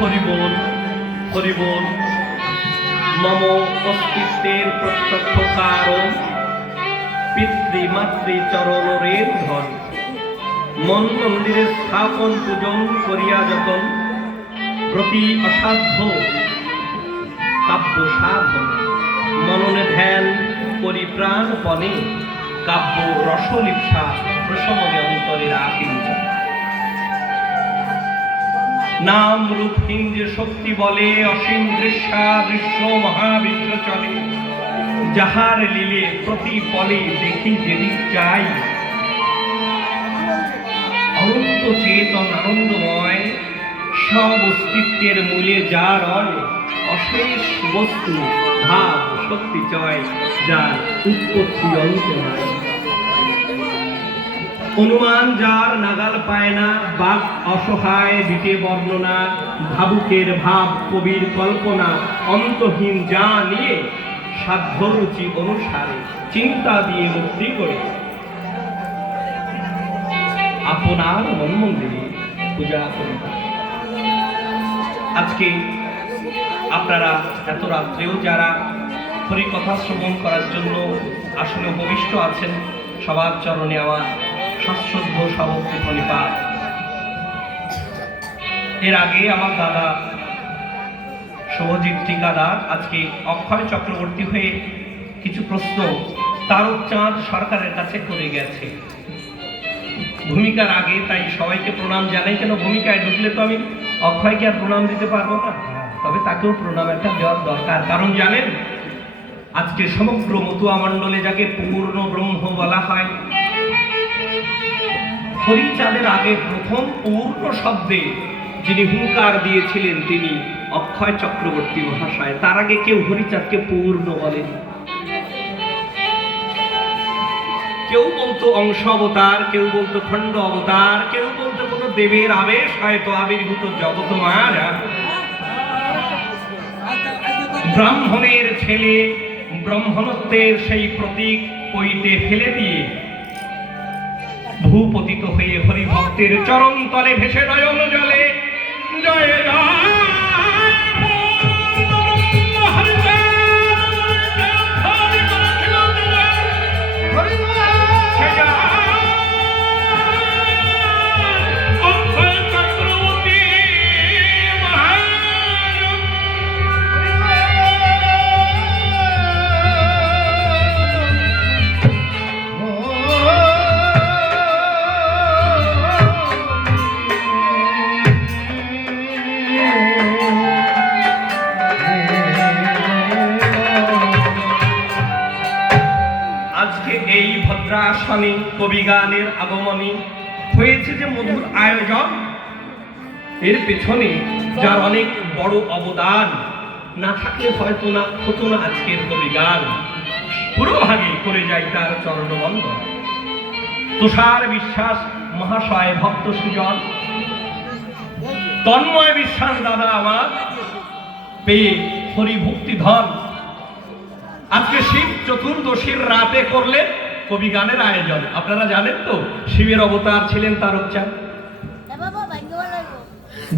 হরিবোল হরিবোল। মম অস্তিত্বের প্রত্যক্ষ কারণ পিতৃমাতৃ চরণ রের ধন। মন মন্দিরে স্থাপন পূজন করিয়া যতন প্রতি অসাধ্য কাব্য সাধন। মননে ধ্যান পরিপ্রাণপণে কাব্য রসলিপ্সা প্রশমনে অন্তরে রাখিন। নাম রূপহীন যে শক্তি বলে অসীম দৃশ্যাদৃশ্য মহাবিশ্ব চলে। যাহার লীলে প্রতি পলে দেখি যেদিক চাই। অনন্ত চেতন আনন্দময় সব অস্তিত্বের মূলে যা রয়। অশেষ বস্তু ভাব শক্তি চয় যার উৎপত্তি অন্ত নয়। অনুমান যার নাগাল পায় না বাক অসহায় দিতে বর্ণনা। ভাবুকের ভাব কবির কল্পনা অন্তহীন যা নিয়ে সাধ্য রুচি অনুসারে চিন্তা দিয়ে মুক্তি করে আপনার মন মন্দিরে পূজা করি। আজকে আপনারা এত রাত্রেও যারা হরিকথা শ্রবণ করার জন্য আসলে উপবিষ্ট আছেন, সবার চরণে আমার সশ্রদ্ধ সভক্তি প্রণিপাত। এর আগে আমার দাদা শুভজিৎ ঠিকাদার আজকে অক্ষয় চক্রবর্তী হয়ে কিছু প্রশ্ন তারকচাঁদ সরকারের কাছে করে গেছে ভূমিকার আগে। তাই সবাইকে প্রণাম জানাই। কেন ভূমিকায় ঢুকলে তো আমি অক্ষয়কে আর প্রণাম দিতে পারবো না, তবে তাকেও প্রণাম একটা দেওয়ার দরকার। কারণ জানেন, আজকে সমগ্র মতুয়া মণ্ডলে যাকে পূর্ণ ব্রহ্ম বলা হয়, হরিচাঁদের আগে প্রথম পূর্ণ শব্দে যিনি হুঙ্কার দিয়েছিলেন তিনি অক্ষয় চক্রবর্তী মহাশয়। তার আগে কেউ হরিচাঁদকে পূর্ণ বলেন। কেউ বলতো অংশ অবতার, কেউ বলতো খণ্ড অবতার, কেউ বলতো কোন দেবের আবেশ হয়তো আবির্ভূত জগৎ মায়া। ব্রাহ্মণের ছেলে ব্রাহ্মণত্বের সেই প্রতীক পইতে ফেলে দিয়ে ভূপতিত হয়ে হরিভক্তের চরণ তলে ভেসে নয়ন জলে জয় জয়। ভদ্রাসনে কবিগানের আগমনী হয়েছে যে মধুর আয়োজন। এর পেছনে যার অনেক বড় অবদান, না থাকলে হয়তো না হতো না আজকের কবিগান। পুরো ভাগে করে যায় তার চরণবন্দন। তুষার বিশ্বাস মহাশয় ভক্ত সুজন, তন্ময় বিশ্বাস দাদা আমার পেয়ে হরিভক্তি ধন। আজকে শিব চতুর্দশীর রাতে করলে কবিগানের আয়োজন। আপনারা জানেন তো শিবের অবতার ছিলেন তারকচাঁদ।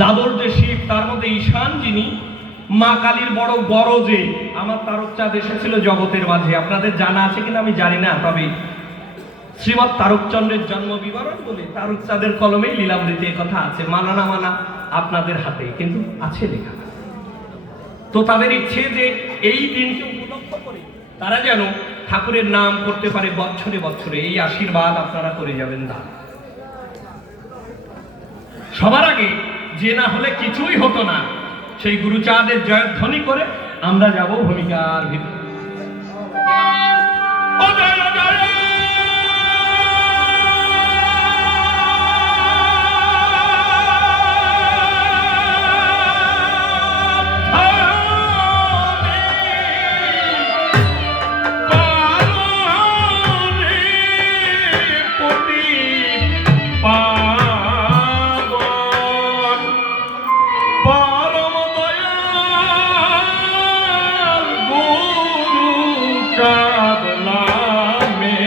দাদর যে শিব তার মধ্যে ঈশান যিনি মা কালীর বড় গরজে আমার তারকচাঁদ এসেছিল জগতের মাঝে। আপনাদের জানা আছে কিনা আমি জানি না, তবে শ্রীমৎ তারকচন্দ্রের জন্ম বিবরণ বলে তারকচাঁদের কলমেই লীলামৃতে কথা আছে। মানা না মানা আপনাদের হাতে, কিন্তু আছে লেখা। তো তাদের ইচ্ছে যে এই দিনকে উপলক্ষ করে তারা যেন ঠাকুরের নাম করতে পারে বছরে বছরে। এই আশীর্বাদ আপনারা করে যাবেন না। সবার আগে যে না হলে কিছুই হতো না, সেই গুরুচাঁদের জয়ধ্বনি করে আমরা যাব ভূমিকার ভিতরে। চাঁদ নামে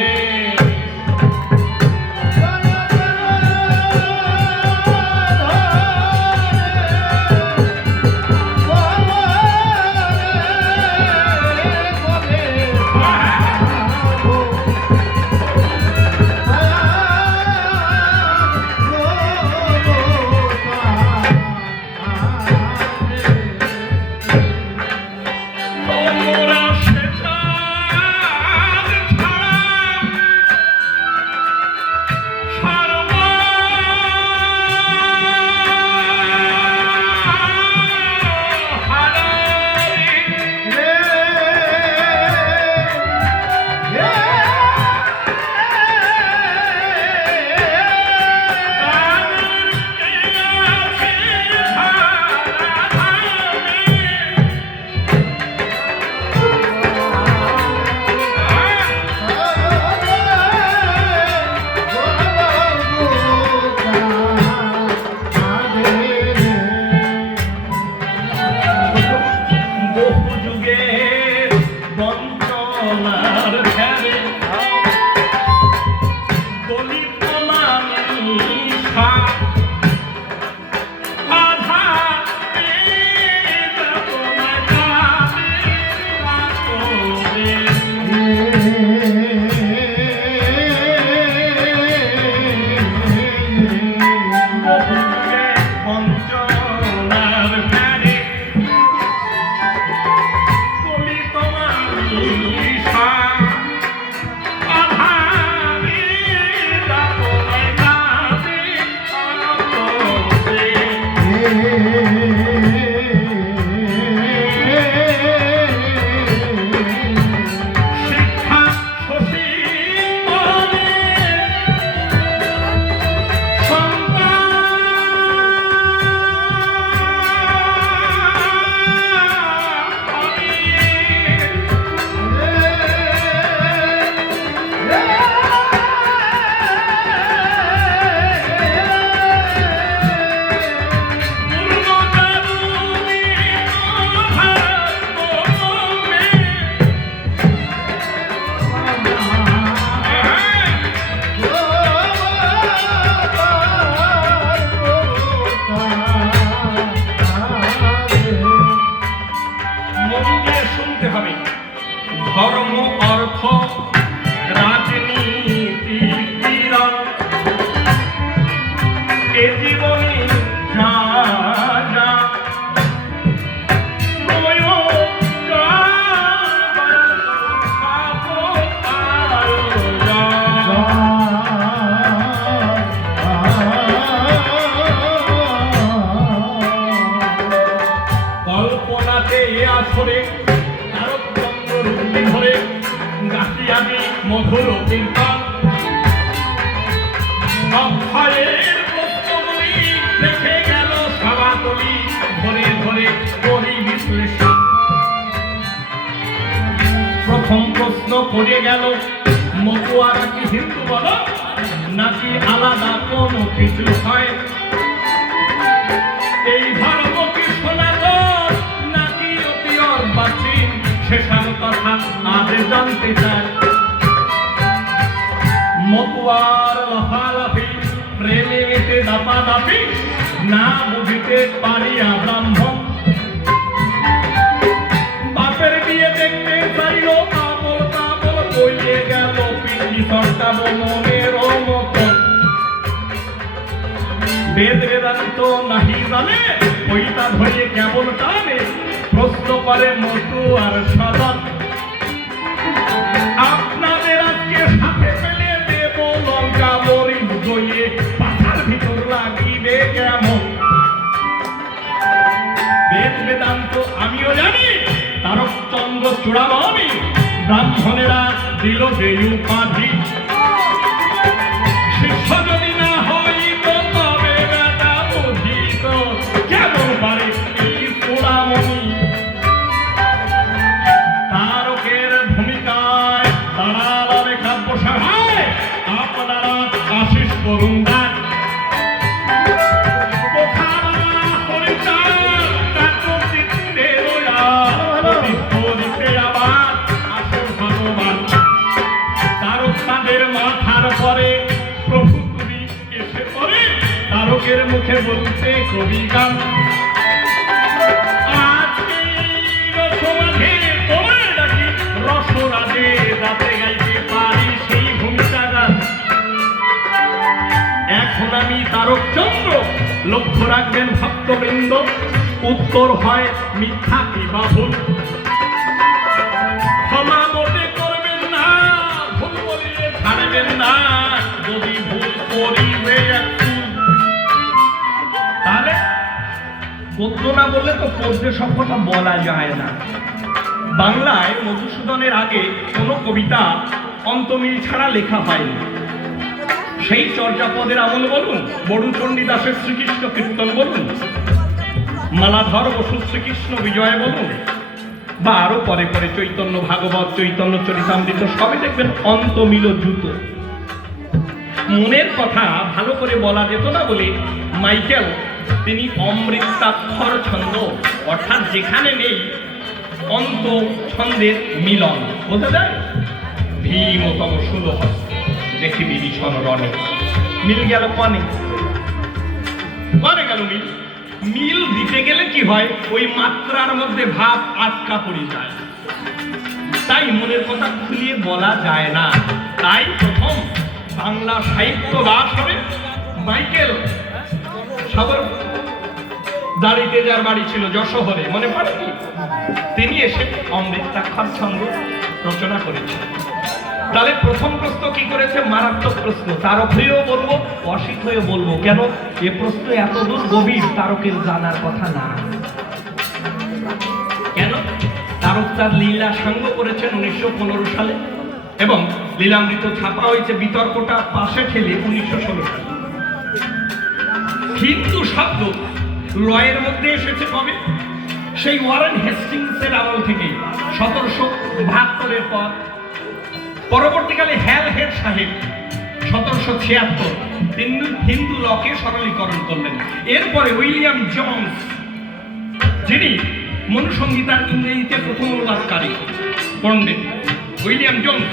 ধরে তারকচন্দ্র রুক্তি ধরে গাছিয়াবি মধুর কীর্তন অক্ষয়ের প্রশ্নগুলি রেখে গেল সভাতলি ধরে ধরে করি বিশ্লেষণ। প্রথম প্রশ্ন করে গেল মতুয়ারা কি হিন্দু বলো নাকি আলাদা কোনো কিছু হয়? এই ধর্ম কি সনাতন নাকি অতি অর্বাচীন? সেসব কথা আজ জানতে চায়। মতুয়ার লাফালাফি প্রেমে মেতে দাপাদাপি না বুঝিতে পারিয়া ব্রাহ্মণ বাপের বিয়ে দেখতে চাইল আবল তাবল বইয়ে গেল পিন্ডি সরকার মনের মতন। বেদ বেদান্ত নাহি জানে ওইটা ধরে কেমন টানে প্রশ্ন করে মতুয়ার সাধন। আপনাদের আজকে সাথে পেলে দেব লঙ্কা মরিচ দইয়ে পাথার ভিতর লাগিবে কেমন? বেদ বেদান্ত আমিও জানি তারকচন্দ্র চূড়ালো আমি ব্রাহ্মণেরা দিল যে উপাধি। শিষ্য যদি না হইত তবে বেদা বুঝিত কেমন পারে এই চূড়ামণি। তারকের ভূমিকায় দাঁড়ালারে কাব্যসভায় আপনারা আশিস করুন দান। পরে প্রভু তুমি এসে পরে তারকের মুখে বলতে কবি গান। আজকে রসমাধে তোমার ডাকি রসরাজে যাতে গাইতে পারি সেই ভূমিকা গান। এখন আমি তারকচন্দ্র লক্ষ্য রাখবেন ভক্তবৃন্দ উত্তর হয় মিথ্যা কি বা ভুল। ক্ষমা মোটে করবেন না ভুল বলিয়ে ছাড়বেন না যদি ভুল করিবে একটু। তাহলে গদ্য না বললে তো পদ্যে সব কথা বলা যায় না। বাংলায় মধুসূদনের আগে কোনো কবিতা অন্তমিল ছাড়া লেখা হয়নি। সেই চর্যাপদের আমল বলুন, বড়ু চণ্ডীদাসের শ্রীকৃষ্ণ কীর্তন বলুন, মালাধর বসুর শ্রীকৃষ্ণ বিজয় বলুন, বা আরো পরে পরে চৈতন্য ভাগবত, চৈতন্য চরিতামৃত সবে দেখবেন অন্তমিল দ্রুত। মনের কথা ভালো করে বলা যেত না বলে মাইকেল তিনি অমৃতাক্ষর ছন্দ অর্থাৎ যেখানে নেই অন্ত ছন্দের মিলন বোঝা যায়। ভীমতম সুলভ দেখি বিভীষণ রণে মিল গেল কনে কনে গেল মিল। মিল দিতে গেলে কি হয় ওই মাত্রার মধ্যে ভাব আটকা পড়ে যায়, তাই মনের কথা খুলিয়ে বলা যায় না। তাই প্রথম বাংলা সাহিত্য দাস হবে মাইকেল। সবার দাড়িতে যার বাড়ি ছিল যশোহরে, মনে পড়ে কি? তিনি এসে অমৃতাক্ষর ছন্দ রচনা করেছেন। তাহলে প্রথম প্রশ্ন কি করেছে? মারাত্মক প্রশ্ন। তারক হয়েও বলবো, অসিত হয়েও বলবো। কেন? এ প্রশ্ন এত দূর গভীর, তারকের জানার কথা না। কেন? তারক তার লীলা সাঙ্গ করেছেন 1915 সালে এবং লীলামৃত ছাপা হয়েছে বিতর্কটা পাশে ঠেলে 1916 সালে। হিন্দু শব্দ লয়ের মধ্যে এসেছে কবে? সেই ওয়ারেন হেস্টিংসের আমল থেকে 1772-এর পর। পরবর্তীকালে হ্যালহেড সাহেব 1776 তিনি হিন্দু লকে সরলীকরণ করলেন। এরপরে উইলিয়াম জোন্স যিনি মনুসংহিতার ইংরেজিতে প্রথম অনুবাদকারী পণ্ডিত উইলিয়াম জোন্স,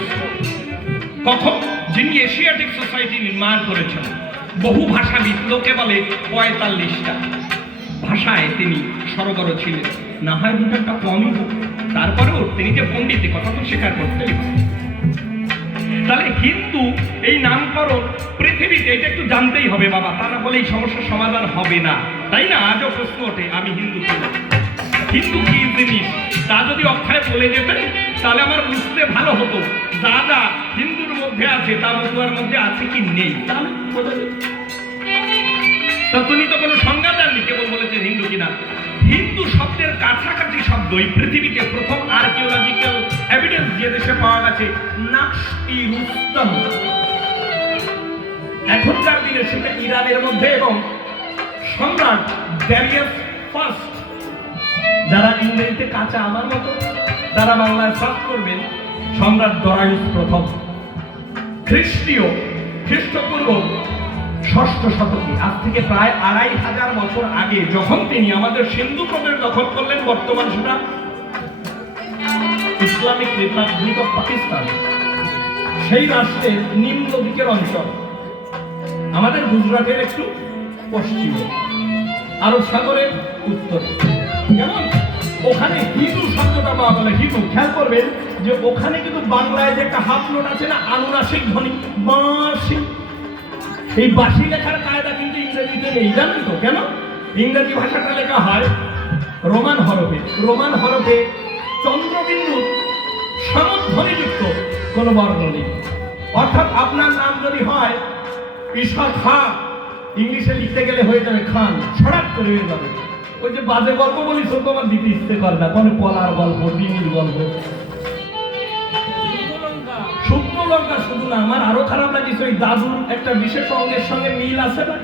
কখন যিনি এশিয়াটিক সোসাইটি নির্মাণ করেছেন। বহু ভাষাবিদ, লোকে বলে 45টা ভাষায় তিনি সরবরাহ ছিলেন। না হয় দুটা কমই হোক, তারপরেও তিনি যে পণ্ডিত কথা তো স্বীকার করতেই হবে। তাহলে হিন্দু এই নামকরণ পৃথিবীতে এটা একটু জানতেই হবে বাবা, তা না বলে এই সমস্যার সমাধান হবে না। তাই না আজও প্রশ্ন ওঠে আমি হিন্দু কি? হিন্দু কি জিনিস তা যদি অক্ষয় বলে যেতেন তাহলে আমার বুঝতে ভালো হতো। যা যা হিন্দুর মধ্যে আছে তা মতুয়ার মধ্যে আছে কি নেই, তাহলে বোঝা যেত। তা তুমি তো কোনো সংজ্ঞা দেননি, কেবল বলেছেন হিন্দু কিনা। হিন্দু শব্দের কারণ কাছাকাছি শব্দ এই পৃথিবীতে প্রথম আর্কিওলজিক্যাল এভিডেন্স যে দেশে পাওয়া গেছে নাকশ-ই-রুস্তম, এখনকার দিনে সেটা ইরানের মধ্যে, এবং সম্রাট ড্যারিয়াস ফার্স্ট, যারা ইংরেজিতে কাঁচা আমার মতো তারা বাংলায় সার্চ করবেন সম্রাট দরায়ুস প্রথম, খ্রিস্টপূর্ব ষষ্ঠ শতকে, আজ থেকে প্রায় 2500 বছর আগে যখন তিনি আমাদের সিন্ধু প্রদেশ দখল করলেন, বর্তমান সেটা ইসলামিক রিপাবলিক অফ পাকিস্তান, সেই রাষ্ট্রের নিম্ন দিকের অঞ্চল, আমাদের গুজরাটের একটু পশ্চিমে, আরব সাগরের উত্তরে, কেমন ওখানে হিন্দু শব্দটা পাওয়া গেল। হিন্দু খেয়াল করবেন যে ওখানে কিন্তু বাংলায় যে একটা হাফ নোট আছে না, আনুনাসিক ধ্বনি, বাঁশি, এই বাঁশি লেখার কায়দা কিন্তু ইংরেজিতে নেই, জানেন তো কেন? ইংরেজি ভাষাটা লেখা হয় রোমান হরফে, রোমান হরফে চন্দ্রবিন্দুর সমধ্বনিযুক্ত কোনো বর্ণ নেই। অর্থাৎ আপনার নাম যদি হয় ঈশা খান, ইংলিশে লিখতে গেলে হয়ে যাবে খান, ছড়াট করে হয়ে যাবে। ওই যে বাজে গল্প বলি সব তোমার দিতে ইচ্ছে করে না, কোনো কলার গল্প, ডিমির গল্প, শুকনো লঙ্কা শুধু না, আমার আরো খারাপ লাগিছে ওই দাদুর একটা বিশেষ অঙ্গের সঙ্গে মিল আছে না,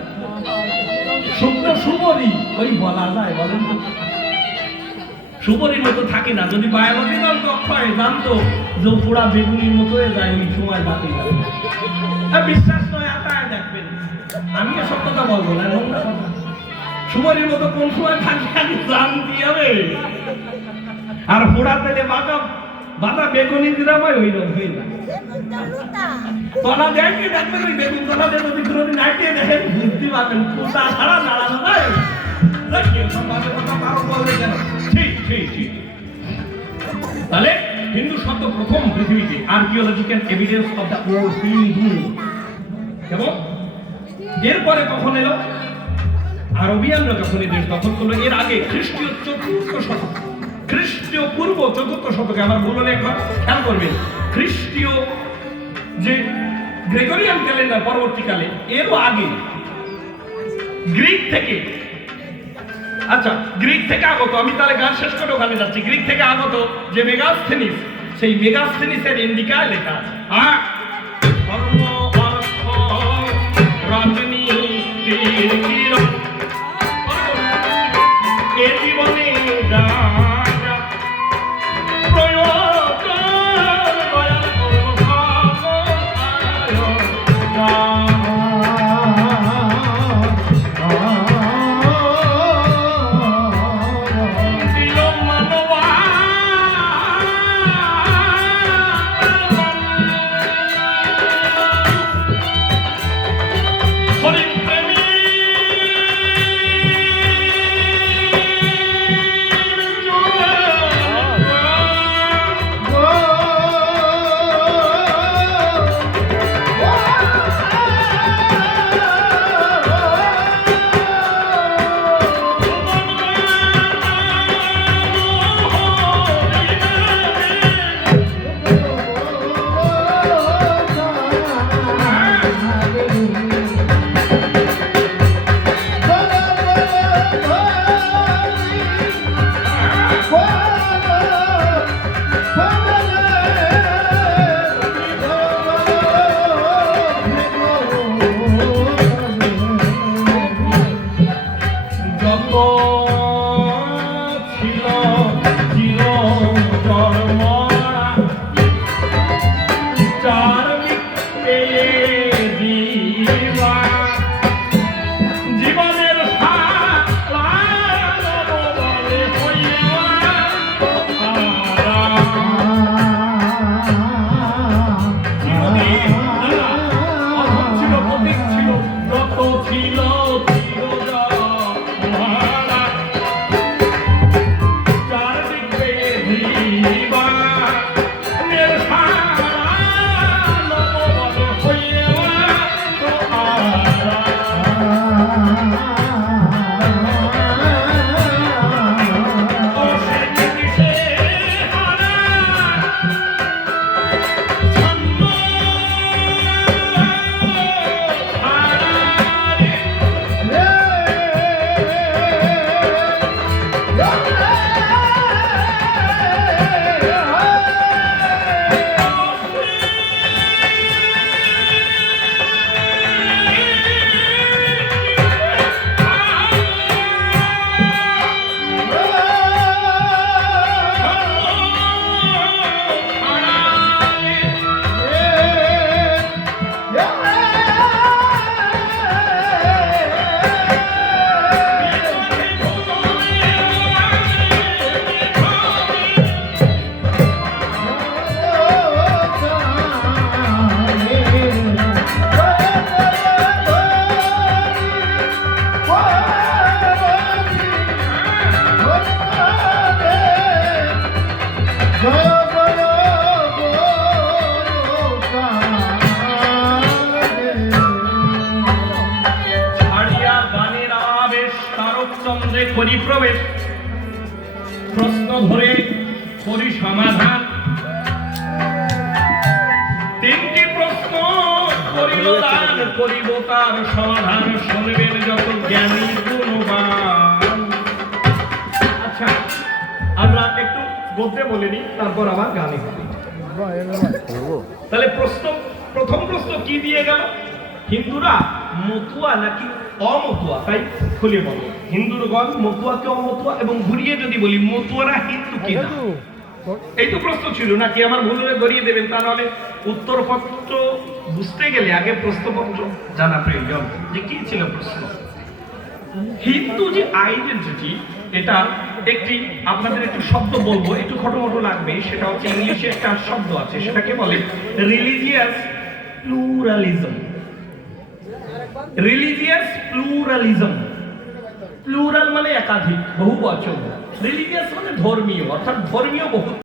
শুকনো সুবরি, ওই বলা যায় বলেন তো? সুবরির মতো থাকে না, যদি বায়োলজিক্যাল দক্ষ হয় জানতো যে পুরা বেগুনির মতো হয়ে যায় ওই সময় বাকি যাবে। বিশ্বাস নয়, আতায় দেখবেন, আমি এসব কথা বলবো না, নোংরা কথা। সুবরির মতো কোন সময় থাকে আমি জানতে হবে। আর পোড়া তেলে বাঁধা বেগুনি দিলাম ওই রকম হয়ে যায়। তলা দেখে দেখবেন ওই বেগুন তলা দিয়ে যদি কোনোদিন নাইটিয়ে দেখেন বুঝতে পারবেন কোথা ছাড়া দাঁড়ানো নয়। তাহলে হিন্দু শব্দ প্রথম পৃথিবীতে archaeological evidence of the old Hindu, এবং এরপরে কখন এলো আরবিয়ানরা যখন এই দেশ দখল করলো, এর আগে খ্রিস্টীয় চতুর্থ শতক, খ্রিস্টীয় পূর্ব চতুর্থ শতকে, আমার ভুল হলে একবার খেয়াল করবেন, খ্রিস্টীয় যে গ্রেগরিয়ান ক্যালেন্ডার পরবর্তীকালে, এরও আগে গ্রিক থেকে, আচ্ছা গ্রিক থেকে আগত, আমি তাহলে গান শেষ করে ওখানে যাচ্ছি, গ্রিক থেকে আগত যে মেগাস্থেনিস, সেই মেগাস্থেনিসের ইন্ডিকায় লেখা আছে ধর্ম অর্থ রাজনীতির কিরণ এ জীবনে রাজা প্রয়োজন দয়াল তারকচন্দ্রে করি প্রবেশ, প্রশ্ন ধরে করি সমাধান। তিনটি প্রশ্ন করিল দান, করিব তার সমাধান, শুনবেন যত জ্ঞানী গুণবান। আচ্ছা, আমরা একটু গদ্যে বলে নিই, তারপর আবার গানে হবে। তাহলে প্রথম প্রশ্ন কি দিয়ে গেল? হিন্দুরা মতুয়া নাকি অমতুয়া, তাই খুলে বলো। হিন্দুরগণ মতুয়া কি অমতুয়া, এবং ঘুরিয়ে যদি বলি মতুয়ারা হিন্দু কি না? এই তো প্রশ্ন ছিল নাকি? আমার ভুল হলে ধরিয়ে দেবেন, তা নাহলে উত্তরপত্র বুঝতে গেলে আগে প্রশ্নপত্র জানা প্রয়োজন যে কি ছিল প্রশ্ন। হিন্দু যে আইডেন্টিটি, এটা একটি আপনাদের একটু শব্দ বলবো, একটু খটোমটো লাগবে। সেটা হচ্ছে ইংলিশে একটা শব্দ আছে, সেটাকে বলে religious pluralism. Religious pluralism, plural মানে একাধিক, বহু বচন। রিলিজিয়াস মানে ধর্মীয়, অর্থাৎ ধর্মীয় বহু